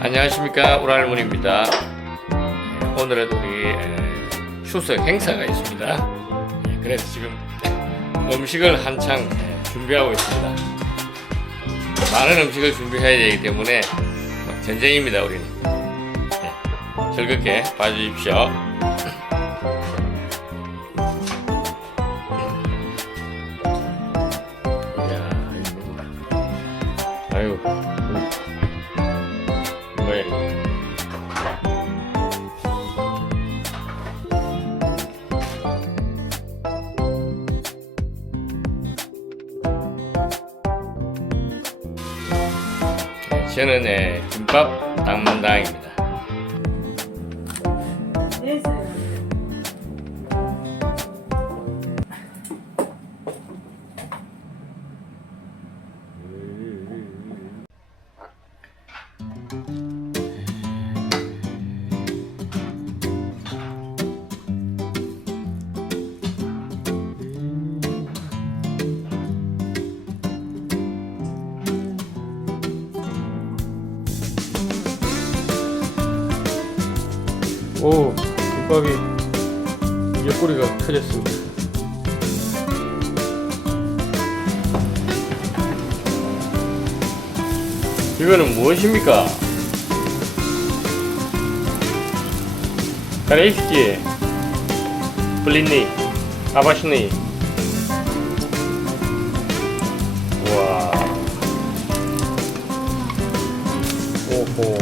안녕하십니까, 우랄문입니다. 오늘은 우리 추석 행사가 있습니다. 그래서 지금 음식을 한창 준비하고 있습니다. 많은 음식을 준비해야 되기 때문에 전쟁입니다. 우리는 즐겁게 봐주십시오. 이야, 아유, 뭐야 이거. 저는 김밥 담당입니다. 오, 김밥이 옆구리가 터졌습니다. 이거는 무엇입니까? корейский, блины, овощные. 와, 오호.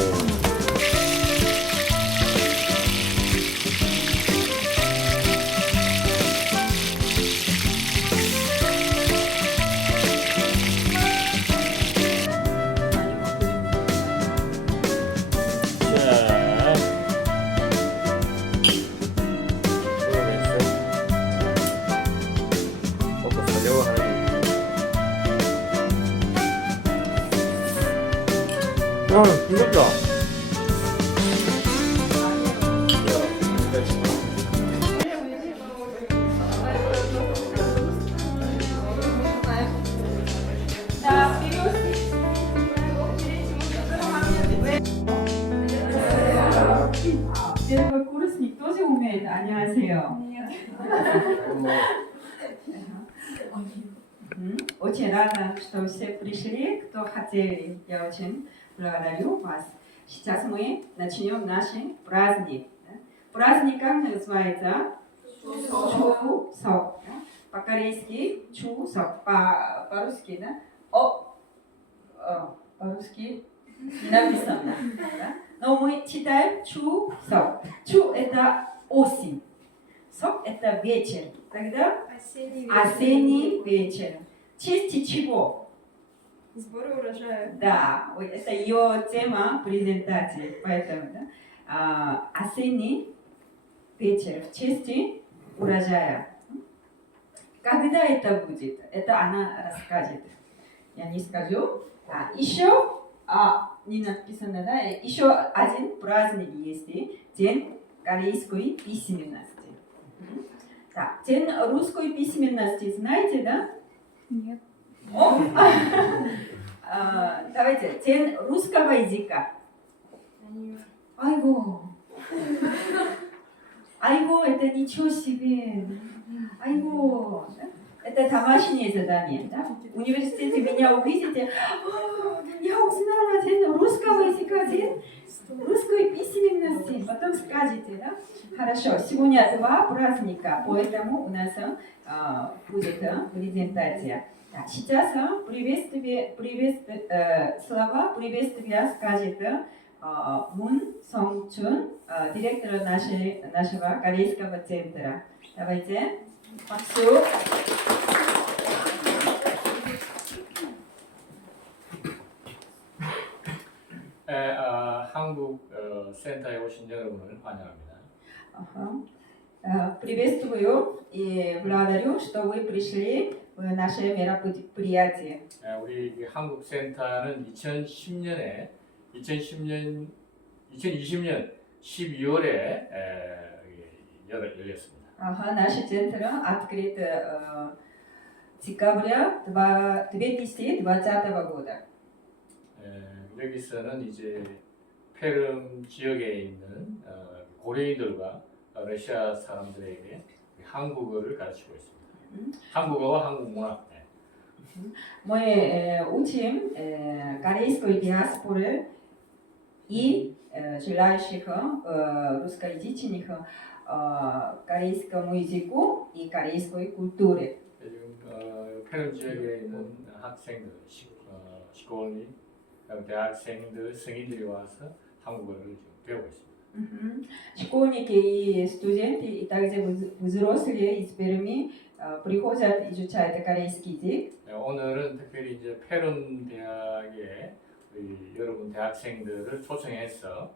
아, 힘들다. Первый курсник тоже умеет. 안녕하세요. Очень рада, что все пришли, кто хотели. Я очень благодарю вас. Сейчас мы начнем наш праздник. Праздник как называется? Чусок. По-корейски чусок. По-русски, да? По-русски не написано. Да? Но мы читаем чусок. Чу это осень. Сок это вечер. Тогда осенний вечер. Честь чего? Сборы урожая. Да, вот это ее тема презентации. Поэтому да? Осенний вечер в честь урожая. Когда это будет? Это она расскажет. Я не скажу. Еще не написано, да? Еще один праздник есть. День корейской письменности. Так, день русской письменности знаете, да? Нет. Давайте, день русского языка. Айго. Айго, это ничего себе. Айго. Это домашнее задание, да? В университете меня увидите. Я узнала день русского языка, день русской письменности. Потом скажете, да? Хорошо, сегодня два праздника, поэтому у нас будет презентация. Сейчас слова приветствия скажет Мун Сончун, директор нашего корейского центра. Давайте, 박수. 한국 센터에 오신 여러분을 환영합니다. Приветствую и благодарю, что вы пришли в наше мероприятие. 우리 한국 센터는 2020년 12월에 열렸습니다. Ага, наш центр открыт декабря 2020 года. 여기서는 이제 페름 지역에 있는 고려인들과 러시아 사람들에게 한국어를 가르치고 있습니다. 한국어와 한국 문화. 네. Мы учим корейской диаспоры и желающих русскоязычных корейскому языку и корейской культуре. 지금 페름 지역에 있는 학생들, 시골 대학생들, 성인들이 와서 한국어를 지금 배우고 있습니다. Школьники и студенты, и также взрослые из Перми приходят изучать корейский язык. 오늘은 특별히 이제 페름 대학에 여러분 대학생들을 초청해서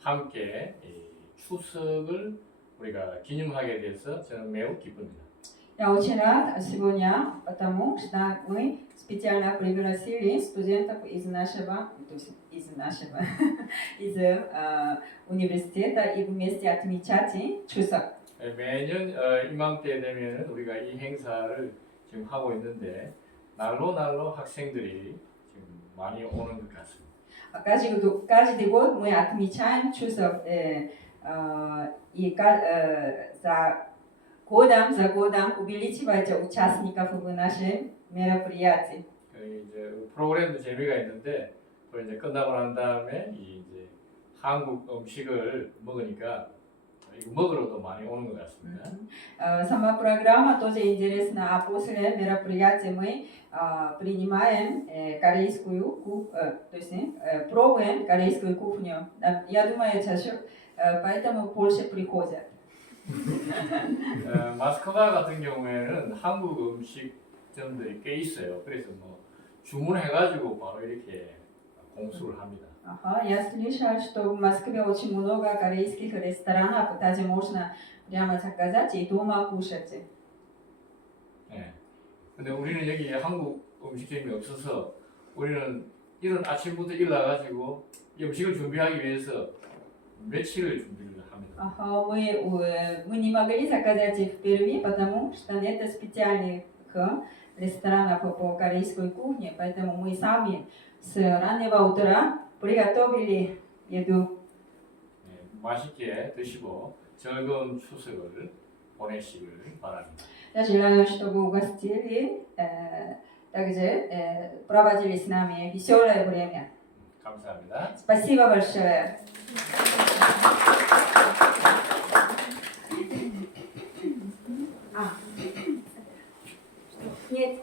함께 이 추석을 우리가 기념하게 돼서 저는 매우 기쁩니다. Я очень рад сегодня, потому что мы специально пригласили студентов из нашего университета и вместе отмечать 추석. 매년 이맘때 되면 우리가 이 행사를 지금 하고 있는데 날로 학생들이 지금 많이 오는 것 같습니다. Каждый год мы отмечаем 추석 и за годом увеличивается участников в нашем мероприятии. 이제 프로그램도 재미가 있는데 또 이제 끝나고 난 다음에 이제 한국 음식을 먹으니까 이거 먹으러도 많이 오는 것 같습니다. Сама программа тоже интересна, а после мероприятия мы принимаем то есть пробуем корейскую кухню. Я думаю, поэтому больше приходят. 모스크바 같은 경우에는 한국 음식점들이 꽤 있어요. 그래서 뭐 주문해가지고 바로 이렇게 공수를 합니다. Ага, я слышал, что в Москве очень много корейских ресторанов, даже можно прямо заказать и дома кушать. 네. 근데 우리는 여기 한국 음식점이 없어서 우리는 이런 아침부터 일어나가지고 이 음식을 준비하기 위해서 며칠을 준비를 합니다. Ага, мы не могли заказать в Перми, потому что нет специальных ресторанов по корейской кухне, поэтому мы сами с раннего утра приготовили еду. 네, 맛있게 드시고 즐거운 추석을 보내시길 바랍니다. Я желаю, чтобы угостили, также проводили с нами веселое время. 감사합니다. Спасибо большое. Нет.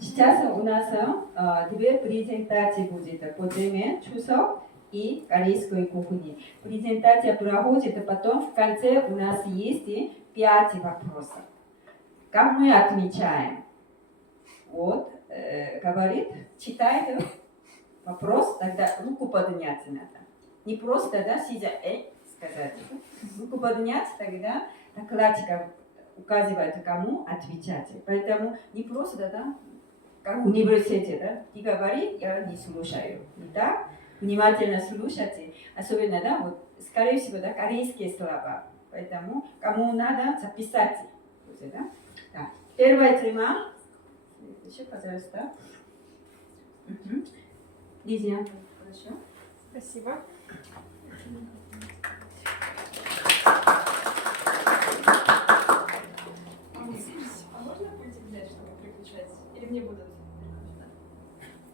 Сейчас у нас две презентации будет по теме «Чусок» и корейской кухни. Презентация проходит, потом в конце у нас есть 5 вопросов. Как мы отмечаем? Вот, говорит, читает вопрос, тогда руку поднять надо. Не просто, сидя, сказать. Руку поднять, тогда докладчик указывает, кому отвечать. Поэтому не просто, как в университете, ты говори, я не слушаю. Не так? Внимательно слушайте. Особенно, вот, скорее всего, корейские слова. Поэтому кому надо записать. Так. Первая тема. Следующая, пожалуйста. Лизия, хорошо. Спасибо. А можно пульт взять, чтобы переключать? Или мне будут?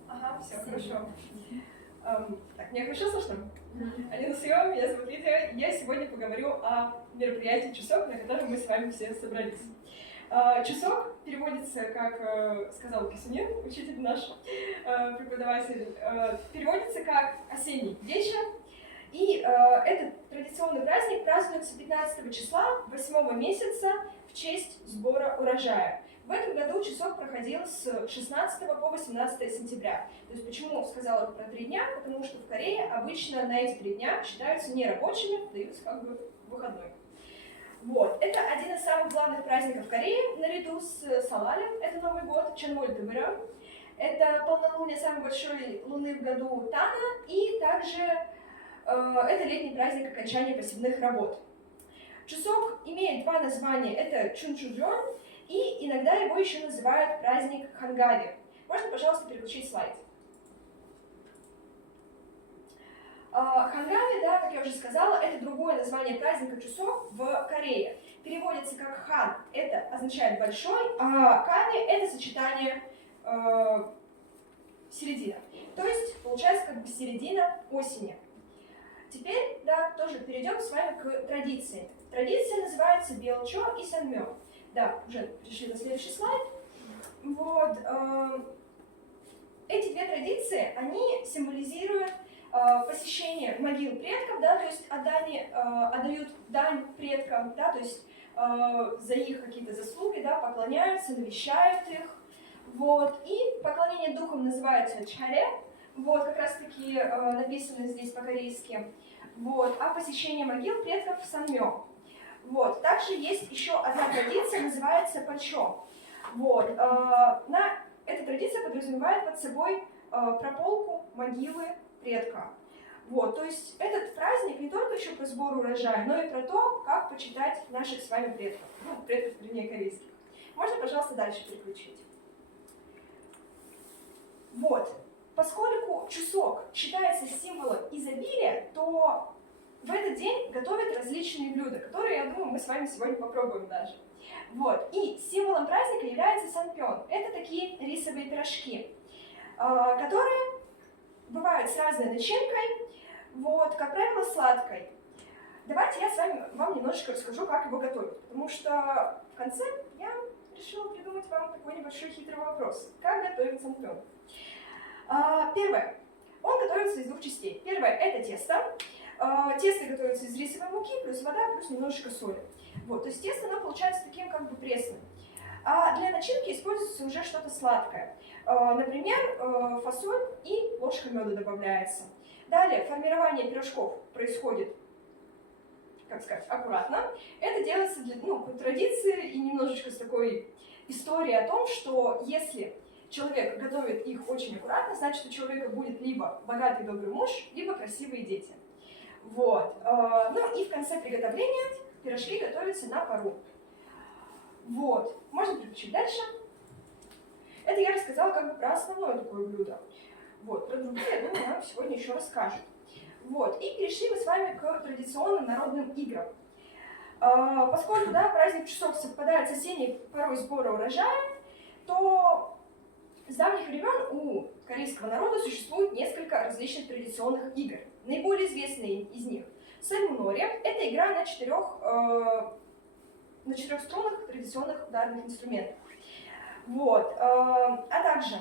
Ага, все, хорошо. Так, меня хорошо слышно? Аньонсео, меня зовут Лидия. Я сегодня поговорю о мероприятии «Чусок», на котором мы с вами все собрались. Чусок переводится, как сказал Кисунин, учитель наш, преподаватель, переводится как «осенний вечер». И этот традиционный праздник празднуется 15 числа 8 месяца в честь сбора урожая. В этом году чусок проходил с 16 по 18 сентября. То есть почему сказала про 3 дня? Потому что в Корее обычно на эти 3 дня считаются нерабочими, даются как бы выходной. Вот. Это один из самых главных праздников Кореи, наряду с Салалем, это Новый год, Чанвольтебырё. Это полнолуние самой большой луны в году Тана, и также это летний праздник окончания посевных работ. Чусок имеет два названия, это Чунчужон, и иногда его еще называют праздник Хангави. Можно, пожалуйста, переключить слайд? Хангави, да, как я уже сказала, это другое название праздника Чусок в Корее. Переводится как хан, это означает большой, а ками это сочетание середина. То есть получается как бы середина осени. Теперь, да, тоже перейдем с вами к традиции. Традиция называется Белчо и Санмё. Да, уже пришли на следующий слайд. Вот. Эти две традиции, они символизируют посещение могил предков, да, то есть отдают дань предкам, да, то есть за их какие-то заслуги, да, поклоняются, навещают их. Вот. И поклонение духам называется чаре, вот, как раз таки написано здесь по-корейски. Вот. А посещение могил предков санмё. Вот. Также есть еще одна традиция, называется пальчо. Вот. Эта традиция подразумевает под собой прополку могилы предка. Вот. То есть этот праздник не только еще про сбор урожая, но и про то, как почитать наших с вами предков. Ну, предков, вернее, корейских. Можно, пожалуйста, дальше переключить? Вот. Поскольку чусок считается символом изобилия, то в этот день готовят различные блюда, которые, я думаю, мы с вами сегодня попробуем даже. Вот. И символом праздника является санпён. Это такие рисовые пирожки, которые бывают с разной начинкой, вот, как правило, сладкой. Давайте я вам немножечко расскажу, как его готовят, потому что в конце я решила придумать вам такой небольшой хитрый вопрос. Как готовить санпён? Первое. Он готовится из двух частей. Первое – это тесто. Тесто готовится из рисовой муки, плюс вода, плюс немножечко соли. Вот, то есть тесто, оно получается таким как бы пресным. А для начинки используется уже что-то сладкое. Например, фасоль и ложка меда добавляется. Далее формирование пирожков происходит, как сказать, аккуратно. Это делается по традиции и немножечко с такой историей о том, что если человек готовит их очень аккуратно, значит, у человека будет либо богатый добрый муж, либо красивые дети. Вот. Ну и в конце приготовления пирожки готовятся на пару. Вот. Можно переключить дальше. Это я рассказала как бы про основное такое блюдо. Вот. Про другие, я думаю, нам сегодня еще расскажут. Вот. И перешли мы с вами к традиционным народным играм. Поскольку, да, праздник чусок совпадает с осенней порой сбора урожая, то с давних времен у корейского народа существует несколько различных традиционных игр. Наиболее известные из них – сальмунори – это игра на четырехструнных традиционных ударных инструментах. Вот. А также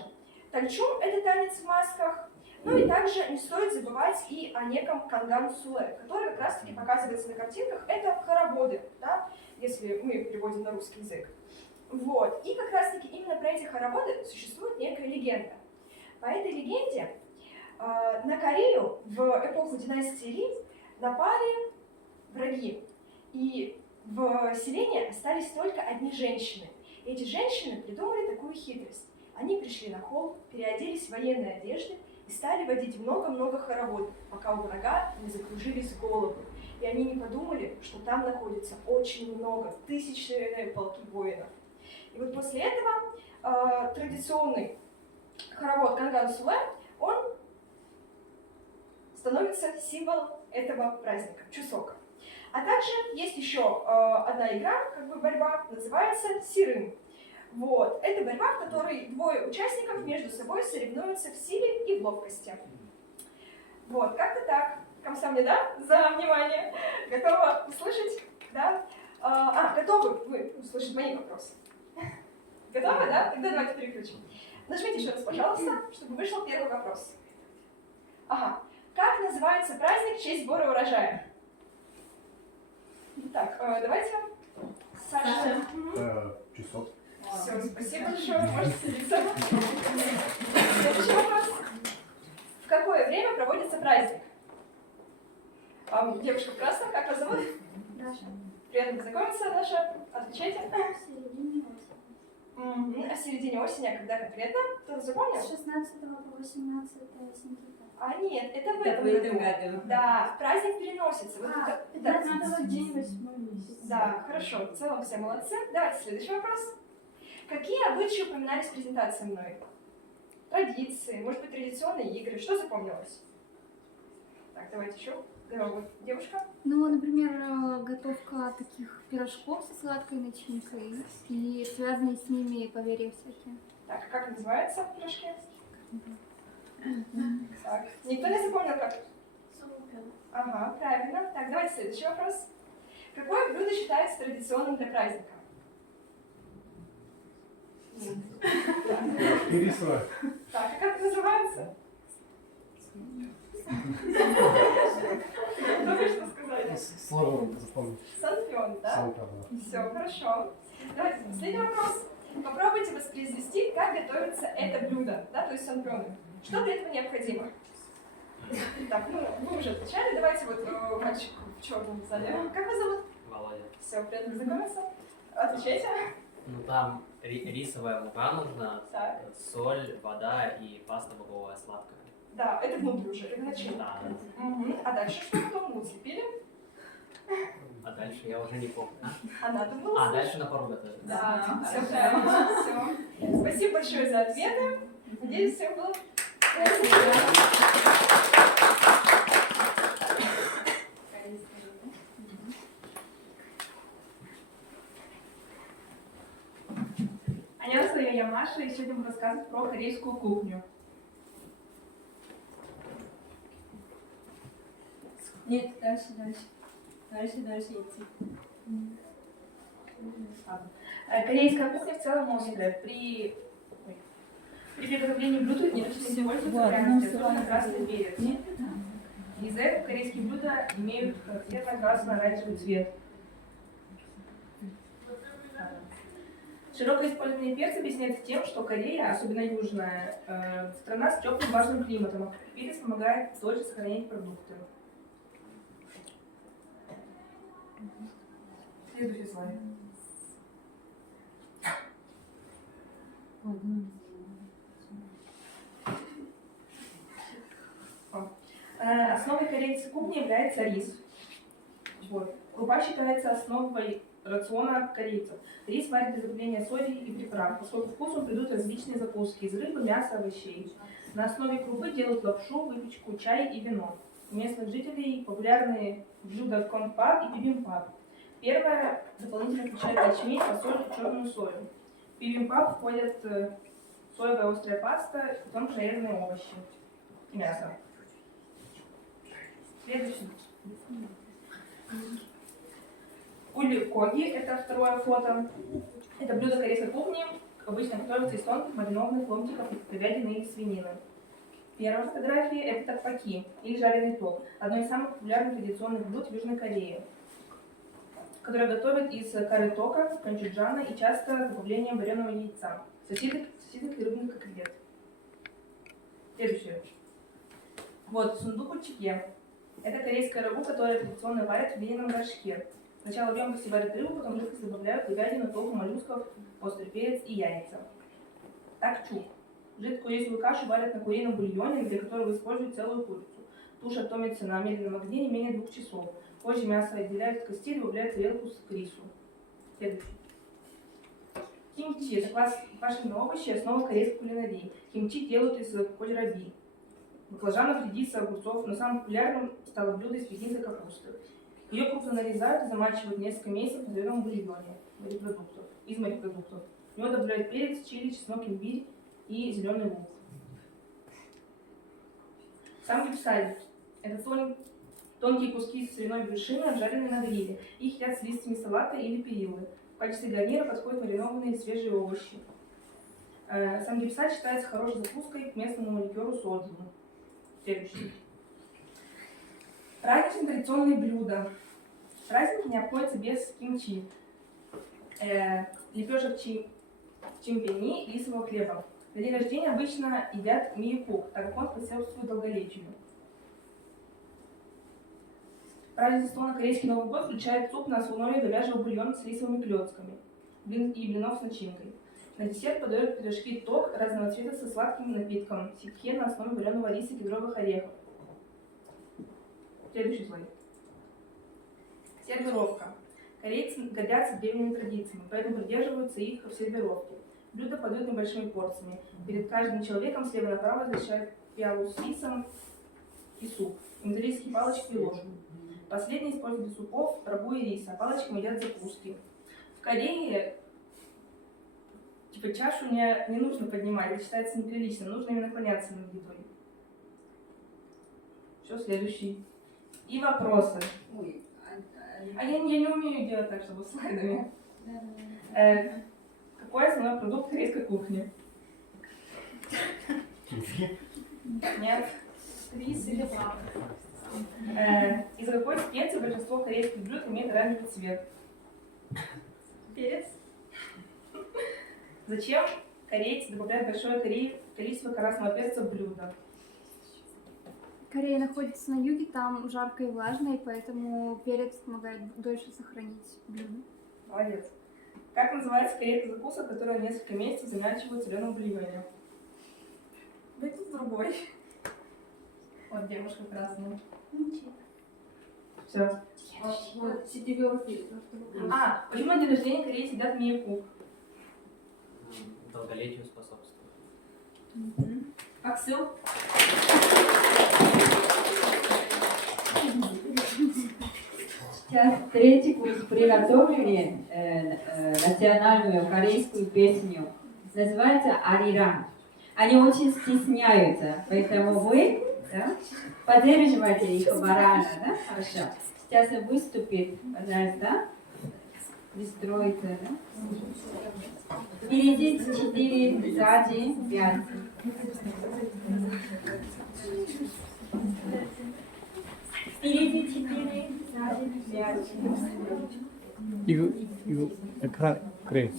тальчум – это танец в масках. Ну и также не стоит забывать и о неком канган-суле, который как раз-таки показывается на картинках. Это хороводы, да, если мы переводим на русский язык. Вот. И как раз-таки именно про эти хороводы существует некая легенда. По этой легенде на Корею в эпоху династии Ли напали враги. И в селении остались только одни женщины. И эти женщины придумали такую хитрость. Они пришли на холм, переоделись в военные одежды и стали водить много-много хороводов, пока у врага не закружились головы. И они не подумали, что там находится очень много, тысячные полки воинов. И вот после этого традиционный хоровод канган-суле, он становится символом этого праздника, чусока. А также есть еще одна игра, как бы борьба, называется сирым. Вот. Это борьба, в которой двое участников между собой соревнуются в силе и в ловкости. Вот, как-то так. Камсамнида за внимание. Готова услышать? Да? Готовы вы услышать мои вопросы? Готовы, да? Тогда давайте переключим. Нажмите еще раз, пожалуйста, чтобы вышел первый вопрос. Ага. Как называется праздник в честь сбора урожая? Так, давайте. Саша. Часов. Все, спасибо большое, можете садиться. Следующий вопрос. В какое время проводится праздник? Девушка в красном, как вас зовут? Даша. Приятно познакомиться, Даша. Отвечайте. В середине осени. А в середине осени, а когда конкретно? Кто-то запомнил? С 16 по 18 сентября. А нет, это в Это в этом этом году. году. Да, праздник переносится. Вот это- 15 день 8 месяц. Да, хорошо, в целом все молодцы. Давайте следующий вопрос. Какие обычаи упоминались в презентации мной? Традиции, может быть, традиционные игры. Что запомнилось? Так, давайте еще. Вот, девушка. Ну, например, готовка таких пирожков со сладкой начинкой и связанные с ними поверья всякие. Так, как называется пирожки? Так, никто не запомнил, как? Ага, правильно. Так, давайте следующий вопрос. Какое блюдо считается традиционным для праздника? Ирисова. Так, а как это называется? Только что сказали. Сложно запомнить. Санпён, да? Сам правда. Все, хорошо. Давайте, последний вопрос. Попробуйте воспроизвести, как готовится это блюдо, да, то есть санпёны. Что для этого необходимо? Так, ну, вы уже отвечали. Давайте вот мальчик в черном зале. Как вас зовут? Володя. Все, приятно познакомиться. Отвечайте. Ну там рисовая мука нужна, Так. соль, вода и паста бобовая сладкая. Да, это внутрь уже, это начало. Да. Угу. А дальше что потом? Мы слепили. А дальше я уже не помню. А надо было. А, дальше на пару готовить. Да, все правильно. Все. Спасибо большое за ответы. Надеюсь, всем было. Аньонсео, я Маша, и сегодня буду рассказывать про корейскую кухню. Нет, дальше идти. Корейская кухня в целом острая. При приготовлении блюда не используется пряности, особенно красный перец. Из-за этого корейские блюда имеют характерно красно-оранжевый цвет. Широкое использование перца объясняется тем, что Корея, особенно южная, страна с теплым влажным климатом, а перец помогает дольше сохранять продукты. Следующий слайд. Основой корейской кухни является рис. Вот. Крупа считается основой рациона корейцев. Рис варят для добавления соли и приправ, поскольку вкусом придут различные закуски из рыбы, мяса, овощей. На основе крупы делают лапшу, выпечку, чай и вино. У местных жителей популярны блюда компап и бибимпап. Первое дополнительно включает ячмень, фасоль и черную сою. В бибимпап входят соевая острая паста, потом жареные овощи и мясо. Следующий. Уликоги – это второе фото. Это блюдо корейской кухни, обычно готовится из тонких маринованных ломтиков говядины и свинины. Первая фотография – это токпаки, или жареный ток, одно из самых популярных традиционных блюд в Южной Корее, которое готовят из коры тока, кончуджана и часто с добавлением вареного яйца, сосисок и рыбных котлет. Следующее. Вот, сундук-чике. Это корейская рагу, которую традиционно варят в глиняном горшке. Сначала в емкости варят рыбу, потом в жидкость добавляют говядину, тофу, моллюсков, острый перец и яйца. Такчук. Жидкую рисовую кашу варят на курином бульоне, для которого используют целую курицу. Тушь томится на медленном огне не менее 2 часов. Позже мясо отделяют от кости и добавляют тарелку с рису. Следующий. Кимчи – это квашеные овощи, основа корейской кулинарии. Кимчи делают из кольраби, баклажанов, редиса, огурцов, но самым популярным стало блюдо из пекинской капусты. Ее крупно нарезают и замачивают несколько месяцев в соленом бульоне из морепродуктов. В него добавляют перец, чили, чеснок, имбирь и зеленый лук. Самгипсаль – это тонкие куски соляной брюшины, обжаренные на гриле. Их едят с листьями салата или перилы. В качестве гарнира подходят маринованные свежие овощи. Самгипсаль считается хорошей закуской к местному ликеру соджу. Следующий. Праздничные традиционные блюда. Праздники не обходятся без кимчи. Лепешек чимпени и рисового хлеба. На день рождения обычно едят миюкук, так как он способствует долголетию. Празднество на корейский Новый год включает суп на основе говяжьего бульона с рисовыми клетками и блинов с начинкой. На десерт подают пирожки ток разного цвета со сладким напитком сикхе на основе вареного риса и кедровых орехов. Следующий слой. Сервировка. Корейцы гордятся древними традициями, поэтому придерживаются их в сервировке. Блюда подают небольшими порциями. Перед каждым человеком слева направо размещают пиалу с рисом и суп, металлические палочки и ложку. Последние используют для супов рагу и рис, а палочками едят закуски. В Корее чашу не нужно поднимать, это считается неприлично, нужно именно наклоняться над едой. Все, следующий. И вопросы. Ой, А я не умею делать так, чтобы слайдами. Какой основной продукт корейской кухни? Нет. Рис или папа. Из какой специи большинство корейских блюд имеет оранжевый цвет? Перец. Зачем корейцы добавляют большое количество красного перца в блюдо? Корея находится на юге, там жарко и влажно, и поэтому перец помогает дольше сохранить блюдо. Молодец. Как называется корейская закуска, которая несколько месяцев замачивают в соленом бульоне? Вы тут другой. Вот девушка красная. Все. Вот сетевой фильтр. Почему на день рождения корейцы едят мейкук? Долголетию способствует. Аксел? Сейчас третий курс приготовили национальную корейскую песню. Называется «Ариран». Они очень стесняются, поэтому вы поддерживайте их морально, да? Хорошо. Сейчас выступит, пожалуйста, пристроится, да? Впереди 4, сзади 5. Впереди 4, сзади 5. 이거 에크란 그래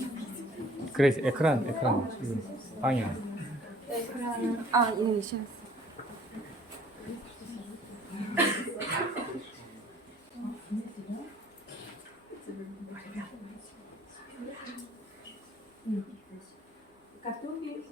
에크란 이거 방향. Сейчас. Картофель.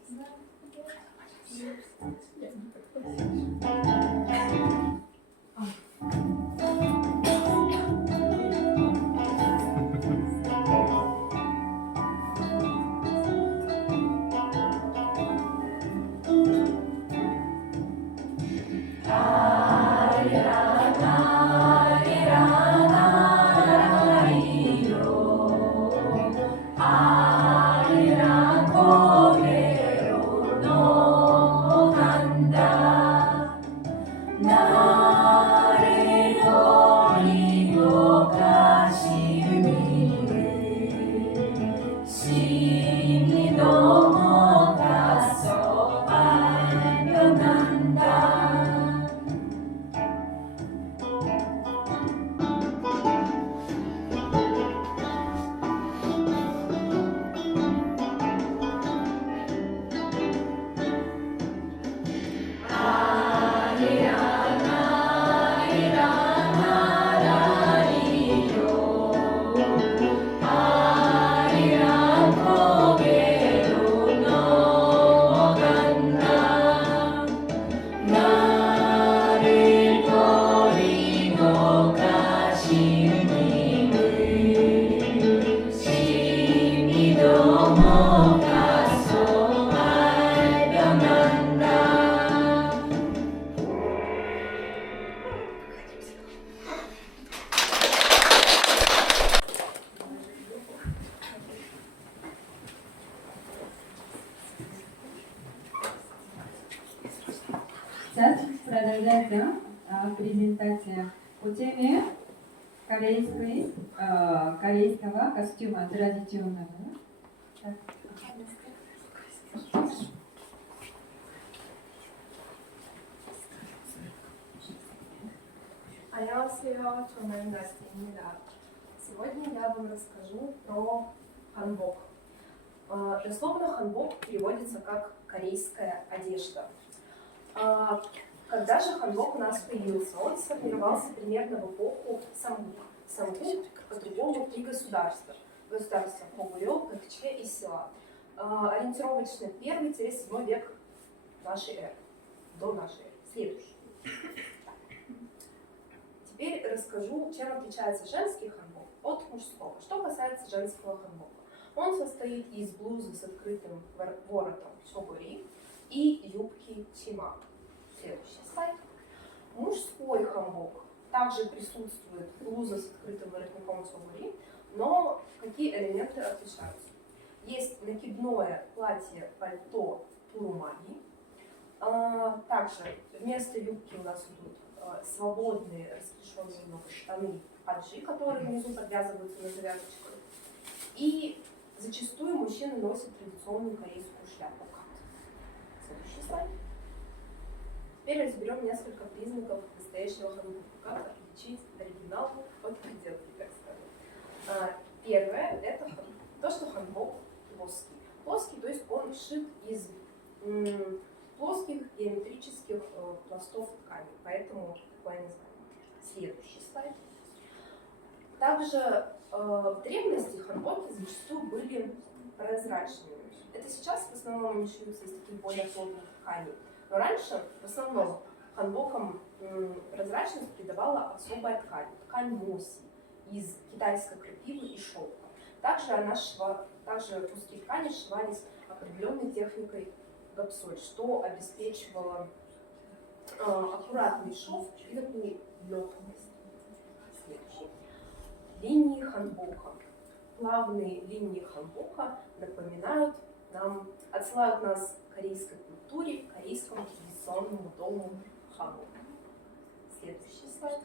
Сейчас продолжается презентация по теме корейского костюма традиционного. 안녕하세요. 저는 나스입니다. Сегодня я вам расскажу про ханбок. Дословно ханбок переводится как корейская одежда. Когда же ханбок у нас появился? Он сформировался примерно в эпоху самгук. Самгук по-другому 3 государства. Государства Когурё, Пэкче и Сила. Ориентировочно 1-7 век нашей эры. До нашей эры. Следующий. Теперь расскажу, чем отличается женский ханбок от мужского. Что касается женского ханбока. Он состоит из блузы с открытым воротом согури и юбки чима. Следующий слайд. Мужской ханбок также присутствует блуза с открытым воротником согури, но какие элементы отличаются? Есть накидное платье-пальто плумаги. Также вместо юбки у нас идут свободные, расклешенные немного штаны хаджи, которые внизу подвязываются на завязочку. И зачастую мужчины носят традиционную корейскую шляпу кат. Следующий слайд. Теперь разберем несколько признаков настоящего ханбока. Как отличить оригинал от подделки, так сказать. Первое – это то, что ханбок плоский. Плоский, то есть он сшит из плоских геометрических пластов ткани, поэтому такое название. Следующий слайд. Также в древности ханбоки зачастую были прозрачными. Это сейчас в основном они шьются из таких более плотных тканей. Но раньше в основном ханбокам прозрачность придавала особая ткань, ткань моси из китайской крапивы и шелка. Также узкие ткани сшивались определенной техникой гапсоль, что обеспечивало аккуратный шов и такую легкость. Следующий. Линии ханбока. Плавные линии ханбока отсылают нас к корейской культуре, к корейскому традиционному дому ханбок. Следующий слайд.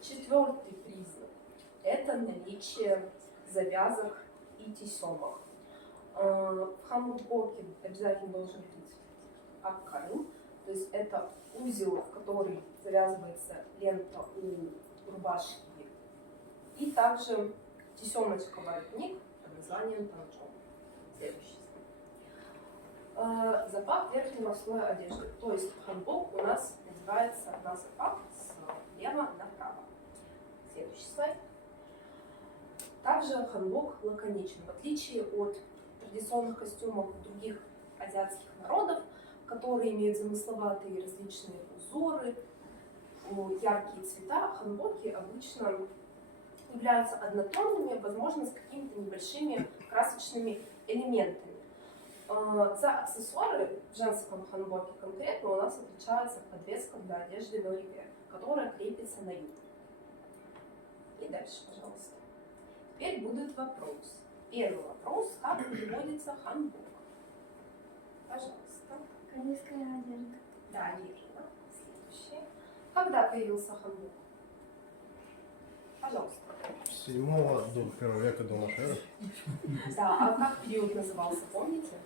Четвертый признак – это наличие завязок и тесемок. В ханбоке обязательно должен быть аккарым, то есть это узел, в который завязывается лента у рубашки, и также тесемочка-воротник под названием танчон. Следующий слайд. Запах верхнего слоя одежды, то есть ханбок у нас надевается на запах слева направо. Следующий слайд. Также ханбок лаконичен, в отличие от традиционных костюмов других азиатских народов, которые имеют замысловатые различные узоры, яркие цвета, ханбоки обычно являются однотонными, возможно, с какими-то небольшими красочными элементами. За аксессуары в женском ханбоке конкретно у нас отличается подвеска для одежды норибе, которая крепится на юбку. И дальше, пожалуйста. Теперь будет вопрос. Первый вопрос. Как переводится ханбок? Пожалуйста. Корейская одежда. Да, верно. Следующий. Когда появился ханбок? Пожалуйста. С 7 до 1 века до нашей эры. Да, а как период назывался, помните?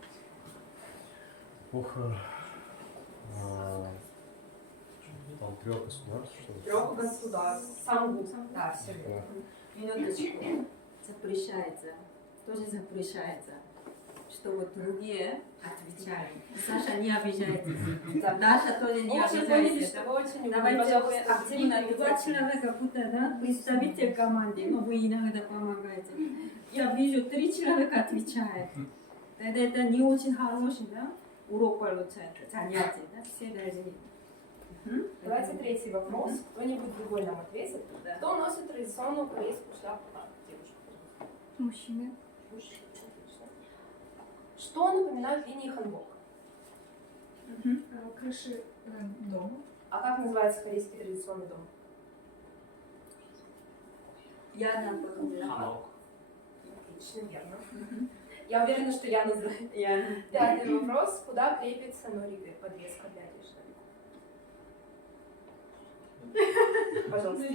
Эпоха там 3 государств, что ли? 3 государств. Самгук. Да, все верно. Минуточку. Запрещается. Тоже запрещается. Что вот другие отвечают. Саша, не обижайтесь. Даша тоже не Вы уже поняли, обижайтесь. что вы очень умны. Давайте Пожалуйста, активно не два человека, будто да, представитель команды, но вы иногда помогаете. Я вижу, 3 человека отвечают. Это не очень хороший, да? Урок получается, занятие, да? Все должны. Давайте третий вопрос. Кто-нибудь другой нам ответит. Да. Кто носит традиционную корейскую шляпу? Девушка. Мужчины. Мужчина. Отлично. Что напоминают линии ханбока? Крыши дома. А как называется корейский традиционный дом? Я нам подумала. Ханбок. Отлично, верно. Я уверена, что я знаю. Я. Пятый вопрос. Куда крепится норибе, подвеска для одежды? Пожалуйста.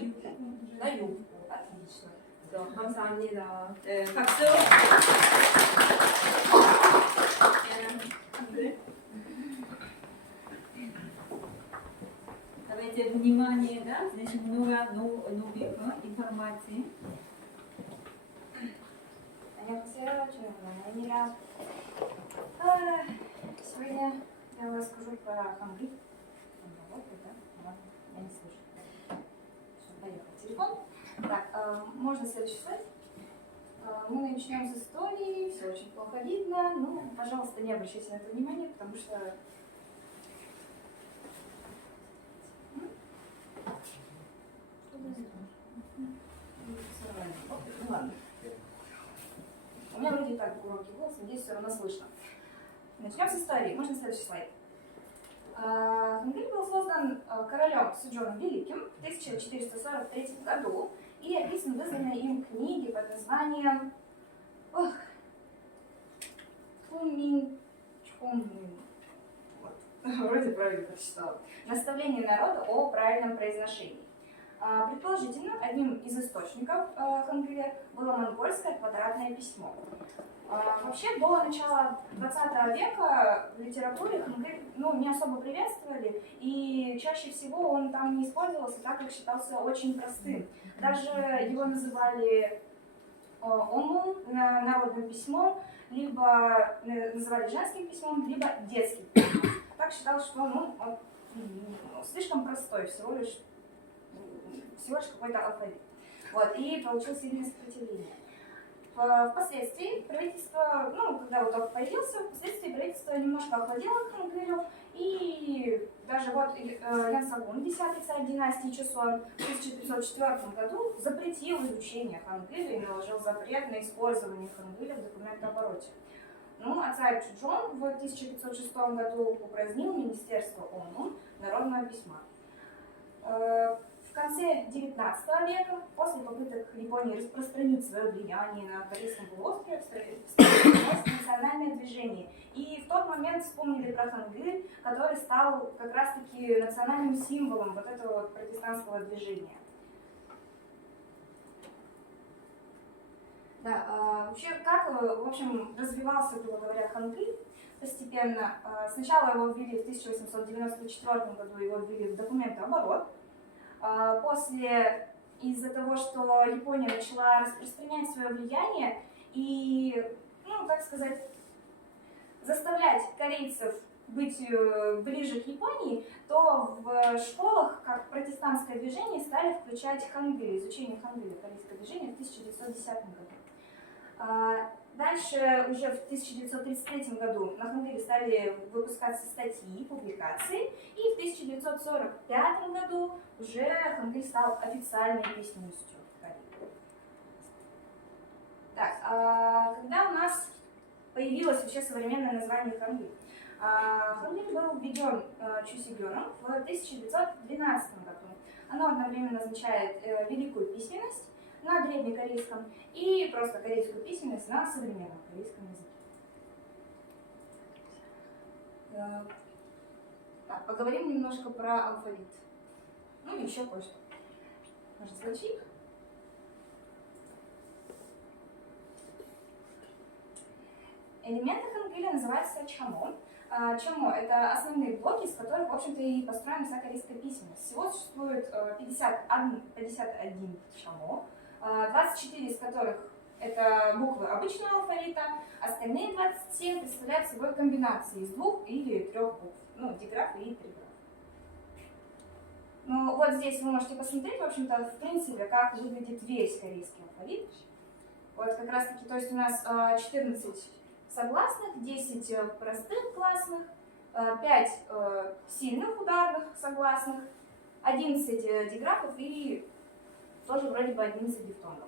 На юбку. Отлично. 감사합니다. 박수. Давайте внимание, да? Здесь много новых информации. 안녕하세요. 저는 나나입니다. Сегодня я вам расскажу про ханбок. Я не слышу. Все, поехал. Телефон. Так, можно следующий слайд. Мы начнем с истории, все очень плохо видно. Ну, пожалуйста, не обращайте на это внимания, потому что... Ну ладно. У меня вроде так громкий голос, надеюсь, все равно слышно. Начнем с истории. Можно следующий слайд. Хангиль был создан королем Сиджоном Великим в 1443 году и описан в изданной им книге под названием Вроде правильно прочитала. «Наставление народа о правильном произношении». Предположительно, одним из источников Хангиля было монгольское квадратное письмо. Вообще, до начала 20 века в литературе Хангиль не особо приветствовали, и чаще всего он там не использовался, так как считался очень простым. Даже его называли омун, народным письмом, либо называли женским письмом, либо детским письмом. Так считалось, что он слишком простой, всего лишь какой-то алфавит. Вот, и получил сильное сопротивление. Впоследствии правительство, когда вот только появился, впоследствии правительство немножко охладило к Хангилю, и даже вот Ян Сагун, 10-й царь династии Чосон, в 1504 году запретил изучение Хангиля и наложил запрет на использование Хангиля в документообороте. А царь Чжон в 1506 году упразднил Министерство ООН народного письма. В конце XIX века, после попыток Японии распространить свое влияние на Корейском полуострове, строилось национальное движение. И в тот момент вспомнили про Хангиль, который стал как раз-таки национальным символом вот этого вот протестантского движения. Да, вообще, как, в общем, развивался, грубо говоря, Хангиль постепенно. Сначала его ввели в 1894 году, его ввели в документооборот. После, из-за того, что Япония начала распространять свое влияние и, так сказать, заставлять корейцев быть ближе к Японии, то в школах, как протестантское движение, стали включать Хангиль, изучение Хангиля, корейское движение в 1910 году. Дальше, уже в 1933 году на Хангиле стали выпускаться статьи, публикации, и в 1945 году уже Хангиль стал официальной письменностью в Корее. Так, когда у нас появилось вообще современное название Хангиль? Хангиль был введен Чусигёном в 1912 году. Оно одновременно означает великую письменность на древнекорейском и просто корейскую письменность на современном корейском языке. Так, поговорим немножко про алфавит. И еще кое-что. Можно следующий. Элементы Хангиля называются чамо. Чамо – это основные блоки, из которых, в общем-то, и построена вся корейская письменность. Всего существует 51 чамо, 24 из которых это буквы обычного алфавита, остальные 27 представляют собой комбинации из 2 или 3 букв, диграфы и триграфы. Вот здесь вы можете посмотреть, в общем-то, в принципе, как выглядит весь корейский алфавит. Вот как раз таки, то есть у нас 14 согласных, 10 простых гласных, 5 сильных ударных согласных, 11 диграфов и тоже вроде бы 11 дифтонгов.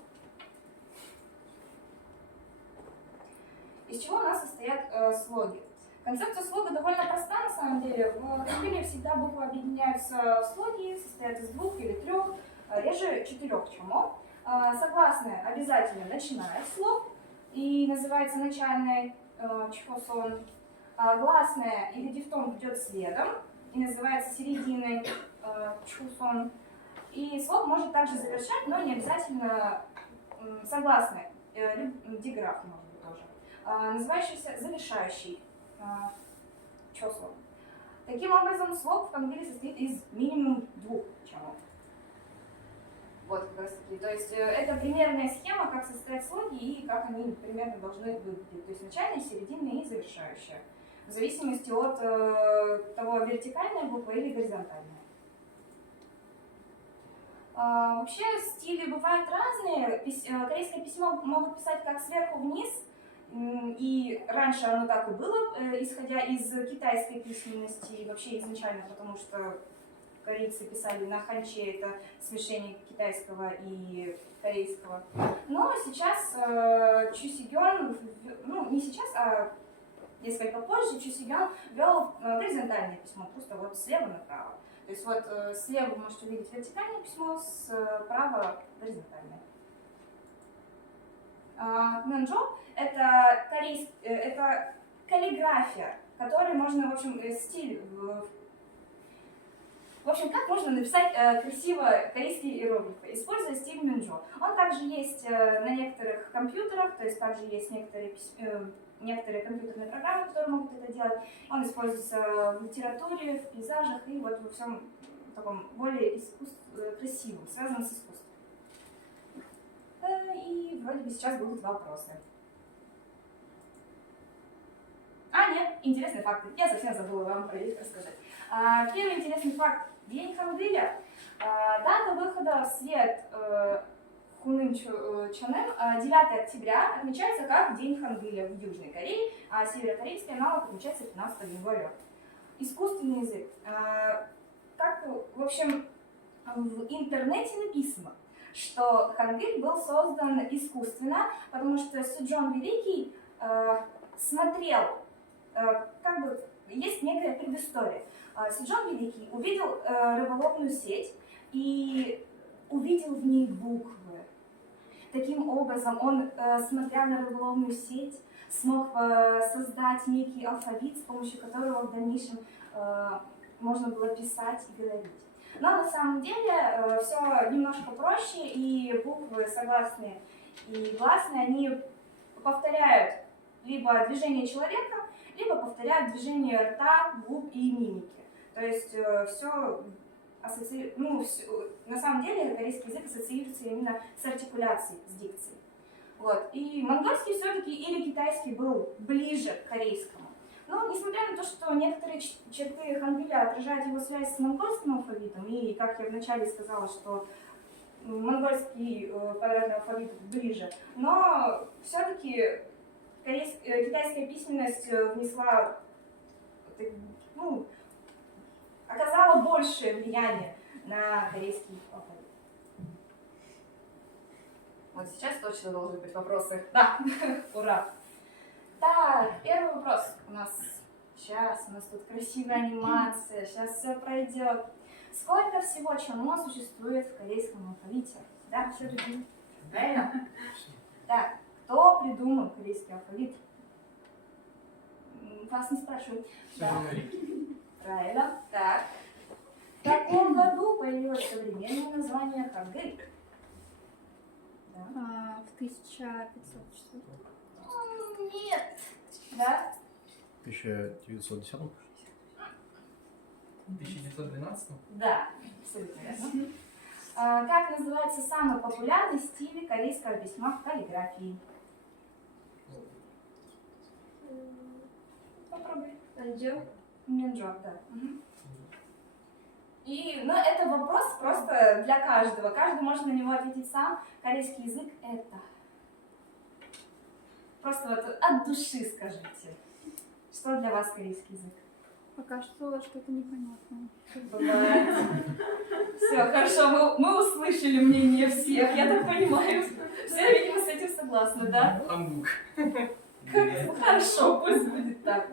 Из чего у нас состоят слоги? Концепция слога довольно проста на самом деле. В Хангиле всегда буквы объединяются в слоги, состоят из 2 или 3, реже 4 чамо. Согласные обязательно начинает слог и называется начальный чхосон. Гласная или дифтонг идет следом и называется серединой чхосон. И слог может также завершать, но не обязательно согласный, диграф может быть тоже, называющийся завершающий чослом. Таким образом, слог в Хангиле состоит из минимум 2 чамо. Вот как раз таки. То есть это примерная схема, как состоят слоги и как они примерно должны выглядеть. То есть начальная, серединная и завершающая. В зависимости от того, вертикальная буква или горизонтальная. Вообще стили бывают разные. Корейское письмо могут писать как сверху вниз, и раньше оно так и было, исходя из китайской письменности и вообще изначально, потому что корейцы писали на ханче, это смешение китайского и корейского. Но сейчас Чу Си-гён, ну не сейчас, а несколько позже, Чу Си-гён ввел горизонтальное письмо, просто вот слева направо. То есть вот слева вы можете увидеть вертикальное письмо, справа горизонтальное. Мёнджо — это каллиграфия, которой можно, в общем, стиль. В общем, как можно написать красиво корейские иероглифы, используя стиль Мёнджо. Он также есть на некоторых компьютерах, то есть также есть некоторые компьютерные программы, которые могут это делать. Он используется в литературе, в пейзажах и вот во всем таком более красивом, связанном с искусством. И вроде бы сейчас будут вопросы. Нет, интересные факты. Я совсем забыла вам про них рассказать. Первый интересный факт. День Хангыля. Дата выхода в свет Хунын Чонэм 9 октября отмечается как День Хангыля в Южной Корее, а северокорейский аналог отмечается 15 января. Искусственный язык. Как, в общем, в интернете написано, что Хангыль был создан искусственно, потому что Суджон Великий смотрел, как бы есть некая предыстория. Суджон Великий увидел рыболовную сеть и увидел в ней буквы. Таким образом, он, смотря на рыболовную сеть, смог создать некий алфавит, с помощью которого в дальнейшем можно было писать и говорить. Но на самом деле все немножко проще, и буквы согласные и гласные, они повторяют либо движение человека, либо повторяют движение рта, губ и мимики. То есть все на самом деле корейский язык ассоциируется именно с артикуляцией, с дикцией. Вот. И монгольский все-таки или китайский был ближе к корейскому. Но несмотря на то, что некоторые черты Хангыля отражают его связь с монгольским алфавитом, и, как я вначале сказала, что монгольский квадратный алфавит ближе, но все-таки китайская письменность внесла, оказала большее влияние на корейский алфавит. Вот сейчас точно должны быть вопросы. Да, ура! Так, первый вопрос у нас. Сейчас у нас тут красивая анимация, сейчас все пройдет. Сколько всего чмо существует в корейском алфавите? Да, все люди. Правильно? Так, кто придумал корейский алфавит? Вас не спрашивают. Да. Правильно. Так. В каком году появилось современное название Хангыль? Да. В 1504. Нет. Да? 1910? 1912? Да, абсолютно верно. Как называется самый популярный стиль корейского письма в каллиграфии? Попробуй. Мёнджо, да. Но это вопрос просто для каждого. Каждый может на него ответить сам. Корейский язык — это... Просто вот от души скажите. Что для вас корейский язык? Пока что что-то непонятное. Бывает. Все, хорошо, мы услышали мнение всех, я так понимаю. Все, видимо, с этим согласны, да? Хангук. Хорошо, пусть будет так.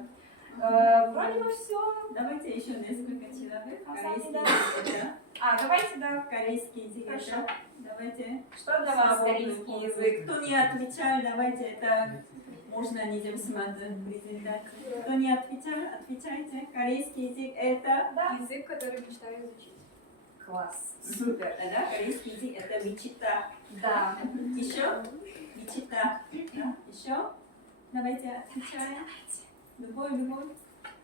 Вроде бы все. Давайте еще несколько человек. Корейский Да. язык, да? Давайте, да. Корейский язык. Хорошо. Это. Давайте. Что для вас корейский язык? Кто не отвечал, давайте это можно независимо от презентации. Кто не отвечал, отвечайте. Корейский язык это... Да. Язык, который мечтаю изучить. Класс. Супер. Да, корейский язык это мечта. Да. Еще? Мечта. Да. Еще? Давайте отвечаем. Любой. Ну,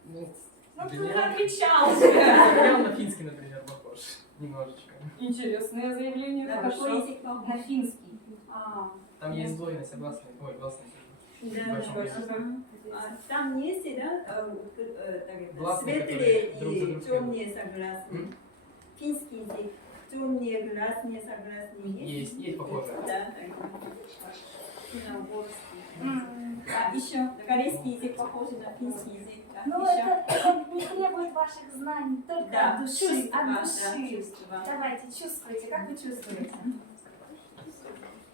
Ну, для ты меня- отвечал. Я на финский, например, похож. Немножечко. Интересное заявление. На Хорошо. какой язык похож? На финский. Там есть двойные согласные. Ой, гласные. Да, Большом да, языке. там есть, да, Гласные, светлые которые друг за и друга темные согласные. М? Финский язык. Темные, гласные, согласные есть? Есть похоже. Да. А еще на корейский язык похож на финский язык. Да? Ну, Еще? это не требует ваших знаний, только Да, от души, чувства, от да, души. чувства. Давайте, чувствуйте, как вы чувствуете?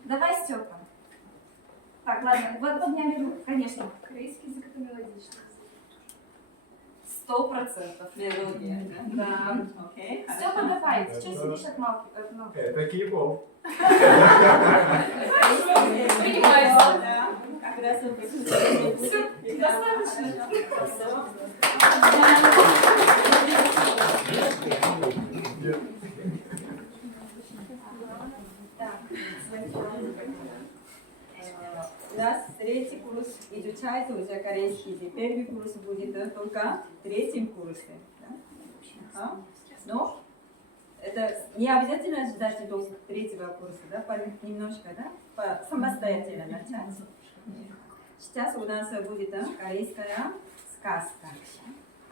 Давай, Степа. Так, ладно, вы подняли руку, конечно. Корейский язык это мелодичный. 100% мелодия. Да. Да. Окей. Степа, давай, ты что сидишь от малки? Это Киев. Принимается. Да. Как раз он присутствует. Все, достаточно. Так, у нас третий курс изучается уже корейский язык. Первый курс будет только в третьем курсе. Да? А? Но это не обязательно ждать до третьего курса, да? Немножко, да? Самостоятельно начать. Сейчас у нас будет корейская сказка.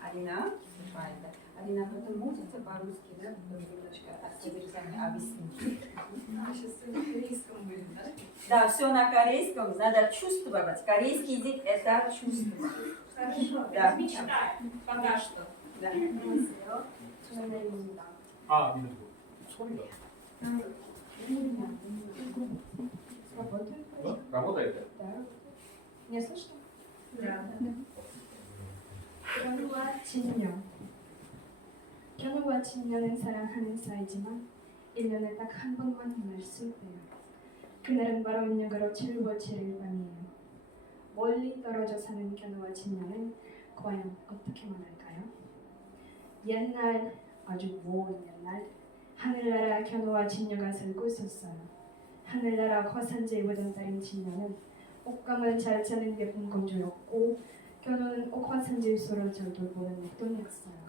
Арина, слушайте. Арина, потом можете по-русски, да? Немножко содержание объяснить. Сейчас на корейском будет, да? Да, все на корейском, надо чувствовать. Корейский язык это чувство. Хорошо, Да. мечта. Пока что. Да. 안녕하세요. 저는 혜리입니다. А, минуту. Сколько? Работает? Меня слышно? Да. 견우와 진녀. 견우와 진녀는 사랑하는 사이지만 1년에 딱 한 번만 만날 수 있대요. 그날은 바로 음력으로 7월 7일 밤이에요. 멀리 떨어져 사는 견우와 진녀는 과연 어떻게 만날까요? 옛날, 아주 먼 옛날, 하늘나라 견우와 진녀가 살고 있었어요. 하늘나라 화산지에 보던 딸인 진녀는 옷감을 잘 짜는 예쁜 공주였고 견우는 옥화산지소를 잘 돌보는 목동이었어요.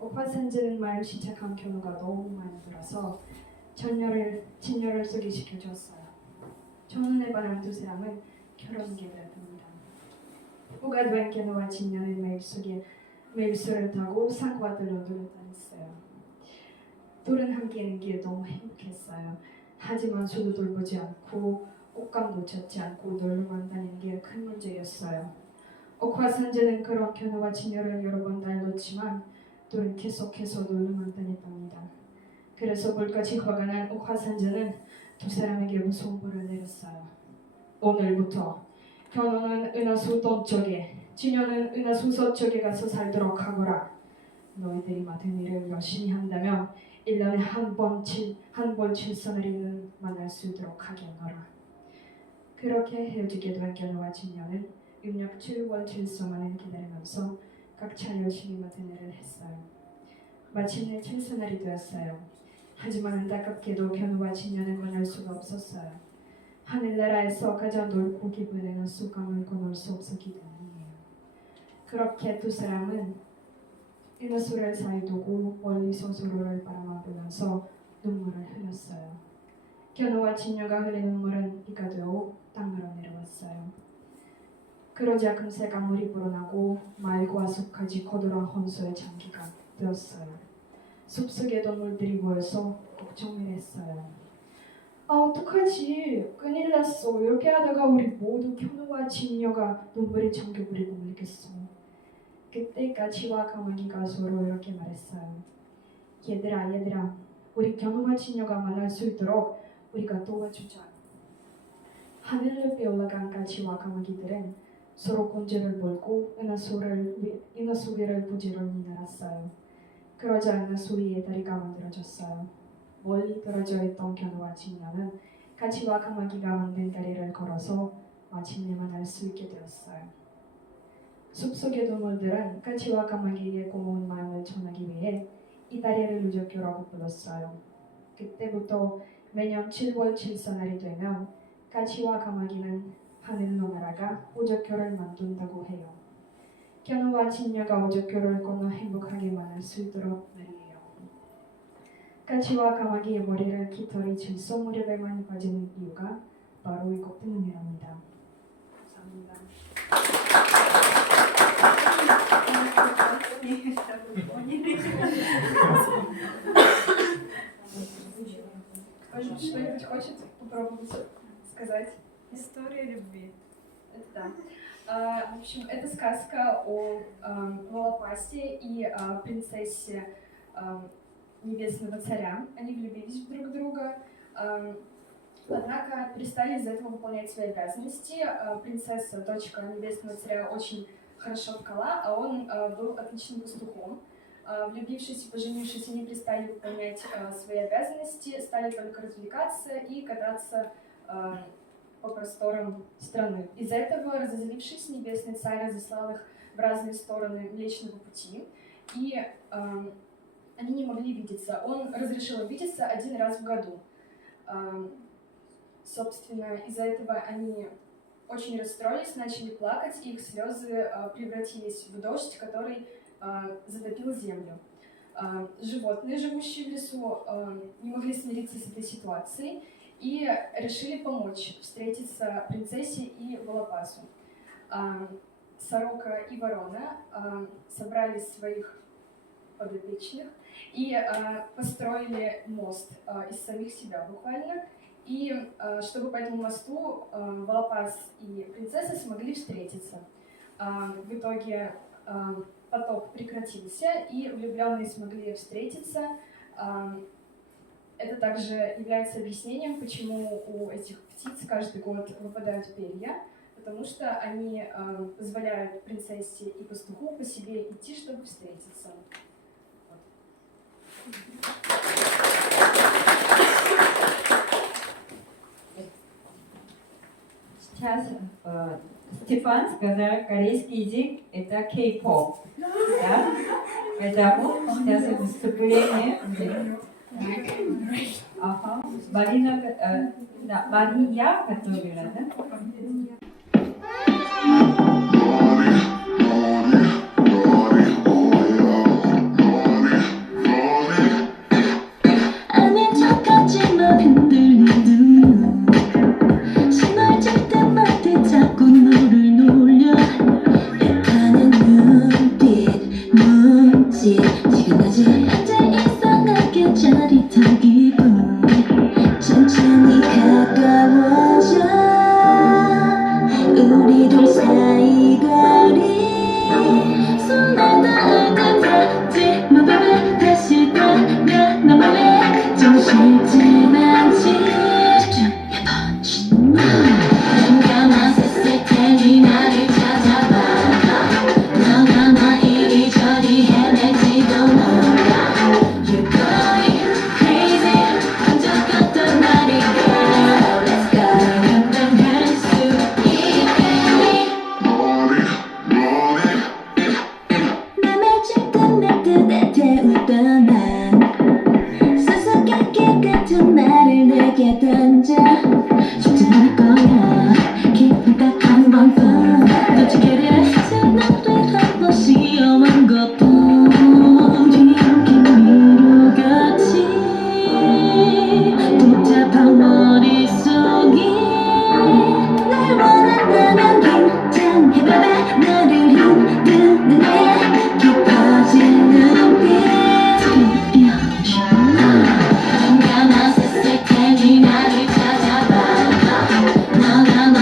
옥화산지는 말 시작한 견우가 너무 많이 들어서 진녀를 소개시켜 줬어요. 첫눈에 반한 두 사람은 결혼 계획을 합니다. 후가 된 견우와 진녀는 매일 술을 타고 산과 들로 다녔어요. 둘은 함께하는 게 너무 행복했어요. 하지만 술도 돌보지 않고 옷감도 찾지 않고 놀러만 다니는 게 큰 문제였어요. 옥화산지는 그런 견우와 진녀를 여러 번 달뒀지만 둘은 계속해서 놀러만 다녔답니다. 그래서 물까지 화가 난 옥화산지는 두 사람에게 무서운 벌을 내렸어요. 오늘부터 견우는 은하수 동쪽에 진녀는 은하수 서쪽에 가서 살도록 하거라. 너희들이 맡은 일을 열심히 한다면 1년에 한 번 칠선을 만날 수 있도록 하게 하노라. 그렇게 헤어지게 된 견우와 진녀는 음력 7월 7서만을 기다리면서 각자 열심히 맡은 일을 했어요. 마침내 칠서날이 되었어요. 하지만 안타깝게도 견우와 진녀는 만날 수가 없었어요. 하늘나라에서 가장 넓고 깊은 은하수 강을 건널 수 없었기 때문이에요. 그렇게 두 사람은 은하수를 사이 두고 멀리서 서로를 바라만 보면서 눈물을 흘렸어요. 견우와 진녀가 흘린 눈물은 비가 되어 땅으로 내려왔어요. 그러자 금세 강물이 불어나고 말과 숲까지 거대한 혼수의 장기가 되었어요. 숲속의 동물들이 모여서 걱정을 했어요. 아, 어떡하지? 큰일 났어. 이렇게 하다가 우리 모두 견우와 진녀가 눈물에 잠겨버리고 말겠어. 그때 까치와 까마귀가 서로 이렇게 말했어요. 얘들아, 우리 견우와 진녀가 만날 수 있도록 우리가 도와주자. 하늘 높이 올라간 까치와 까마귀들은 서로 공주를 몰고 은하수 위를 부지런히 날았어요. 그러자 은하수 위에 다리가 만들어졌어요. 멀리 떨어져 있던 견우와 진녀는 까치와 까마귀가 만든 다리를 걸어서 마침내 만날 수 있게 되었어요. 숲속의 동물들은 까치와 까마귀에게 고마운 마음을 전하기 위해 이 다리를 우적교라고 불렀어요. 그때부터 매년 7월 7서날이 되면 까치와 까마귀는 하늘로 날아가 우적교를 만든다고 해요. 견우와 진녀가 우적교를 건너 행복하게 만날 수 있도록 말이에요. 까치와 까마귀의 머리를 깃털이 질소 무렵에 많이 빠지는 이유가 바로 이것 때문이랍니다. 감사합니다. Кто-нибудь что-нибудь хочет попробовать сказать? История любви. Это да. В общем, это сказка о Волопасе и принцессе Небесного Царя. Они влюбились друг в друга, однако перестали из-за этого выполнять свои обязанности. Принцесса, дочка Небесного Царя, очень хорошо ткала, а он был отличным пастухом. Влюбившись и поженившись, они перестали выполнять свои обязанности, стали только развлекаться и кататься по просторам страны. Из-за этого, разозлившись, Небесный Царь разослал их в разные стороны Млечного Пути, и они не могли видеться. Он разрешил им видеться один раз в году. Собственно, из-за этого они очень расстроились, начали плакать, и их слезы превратились в дождь, который затопил землю. Животные, живущие в лесу, не могли смириться с этой ситуацией и решили помочь встретиться принцессе и Волопасу. Сорока и ворона собрали своих подопечных и построили мост из самих себя буквально. И чтобы по этому мосту Волопас и принцесса смогли встретиться. В итоге потоп прекратился, и влюбленные смогли встретиться. Это также является объяснением, почему у этих птиц каждый год выпадают перья, потому что они позволяют принцессе и пастуху по себе идти, чтобы встретиться. Сейчас Стефан сказал, корейский язык это K-pop. Да? Поэтому сейчас выступление. Ага. Марина, да, Мария готовила, да? 아닌 척하지만 흔들리는 신호질 때마다 자꾸 너를 놀려 약하는 눈빛 눈짓 지금 아직 현재 이상하게 짜릿한 기분 천천히 가까워져 우리 둘 사이 거리 손에 닿을 듯하지 My baby 다시 떠나 너 맘에 좀 싫진 않지 좀 해봐 남겨만 셌을 테니 나를 찾아봐 너가 나 이리저리 헤매지도 몰라 You're going crazy 혼자 같던 날이 girl Let's go 감당할 수 있겠니 맘에 찔끔 날 듯해 태우던 난 수수께끼 같은 말을 내게 던져 죽지 않을 거야 기분 딱 한 번뿐 놓치기를 해서 너를 한번 시험한 것뿐 뒤엉킨 미로같이 복잡한 머릿속이 날 원한다면 긴장해봐봐 나를 흔드는 내 깊어진 눈빛 감겨만 셌을 테니 나를 찾아봐 너가 나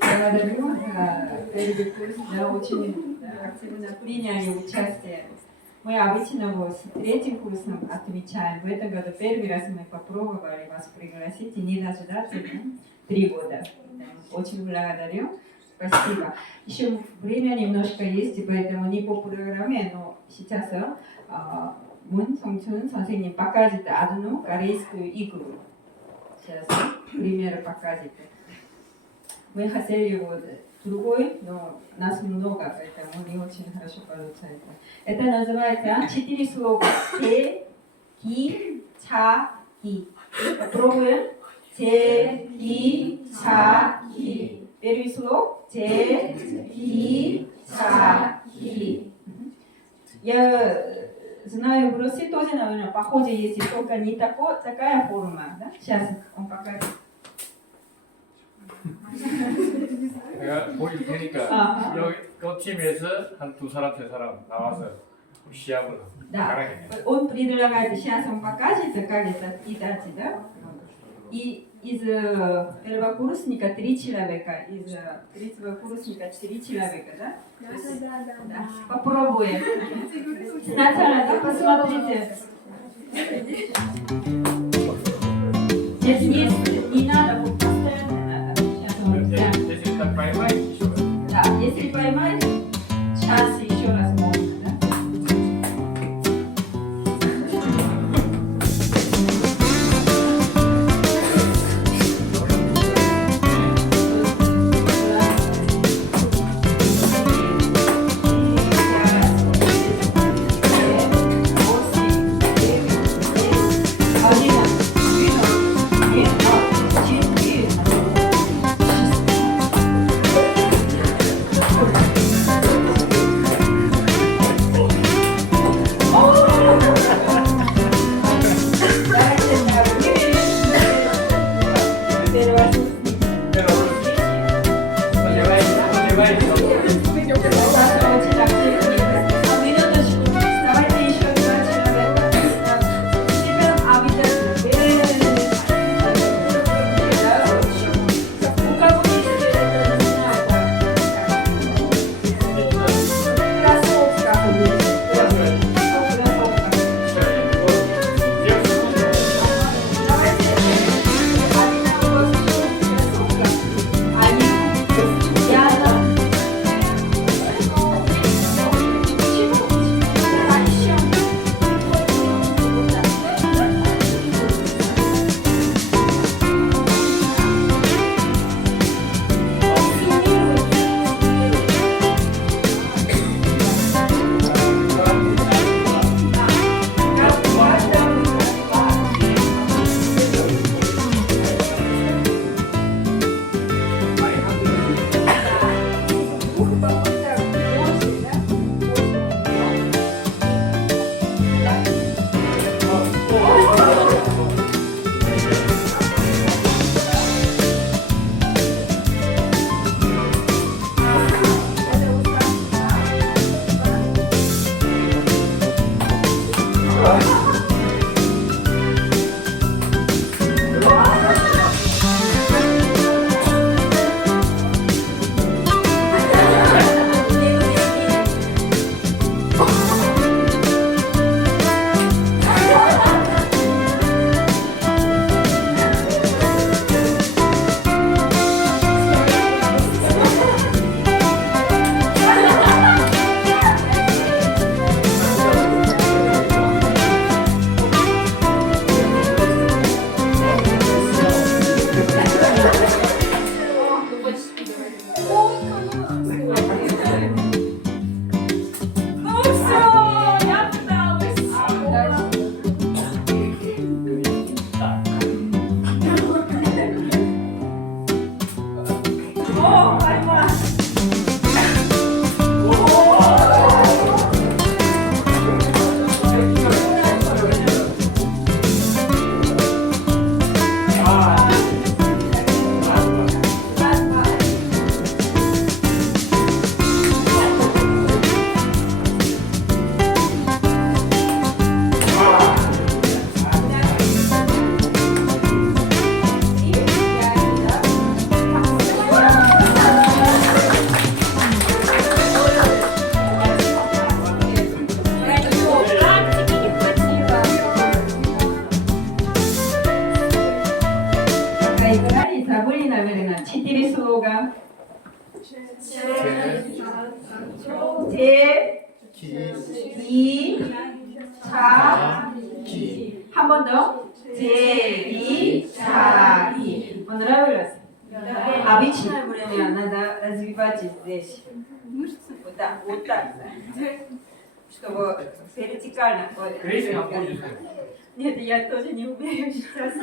Благодарю за первый курс, да, очень активно приняли участие. Мы обычно вот с третьим курсом отмечаем. В этом году первый раз мы попробовали вас пригласить и не дождаться 3 года. Очень благодарю. Спасибо. Еще время немножко есть, поэтому не по программе, но сейчас Мун Сongchun 선생님 покажет одну корейскую игру. Сейчас примеры покажет. Мы хотели вот другой, но нас много, поэтому не очень хорошо получается. Это называется 4 слова. 제, 기, 자, 기. попробуем. 제, 기, 자, 기. Первый слог. 제, 기, 자, 기. Я знаю, в России тоже, наверное, похоже, если только не такая форма. Да? Сейчас он покажет. 내가 보일 테니까 여기 그 팀에서 한 2사람 3사람 나와서 시합을 Да. 잘하게. Он предлагает, сейчас он покажет, как это играть, да? И из первокурсника 3 человека, из третьего курсника 4 человека, да? Да. Попробуем. Сначала посмотрите. Здесь есть, не надо, вот постоянно надо. Сейчас он, да. если так поймать, еще раз. Да, если поймать, сейчас еще раз можно, да? заиграли, забыли, наверное, 4 слога. 제, 이, 자, 기. 한 번 더. 제, 이, 자, 기. Понравилось? Обычное время надо развивать здесь. Вот так, чтобы вертикально. 그레이스 한번 보여주세요. Нет, я тоже не умею сейчас.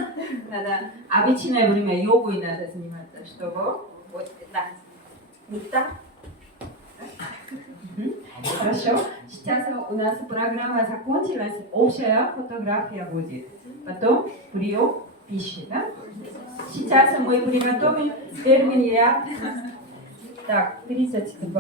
Надо обычное время йогой надо заниматься, чтобы вот так. Не так. Хорошо. Сейчас у нас программа закончилась. Общая фотография будет. Потом прием пищи, да? Сейчас мы приготовим первый ряд. Так, 32.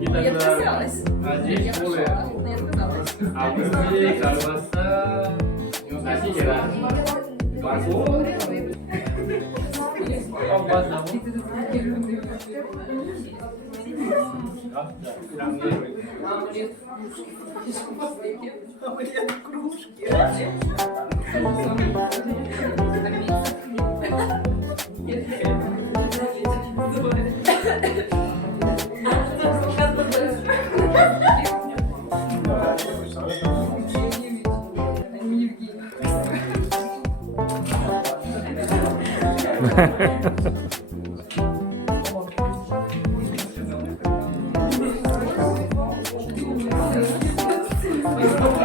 Я отказалась. А здесь более. А вы мне колбаса. Носите, да? Морковь. Колбаса. Thank you.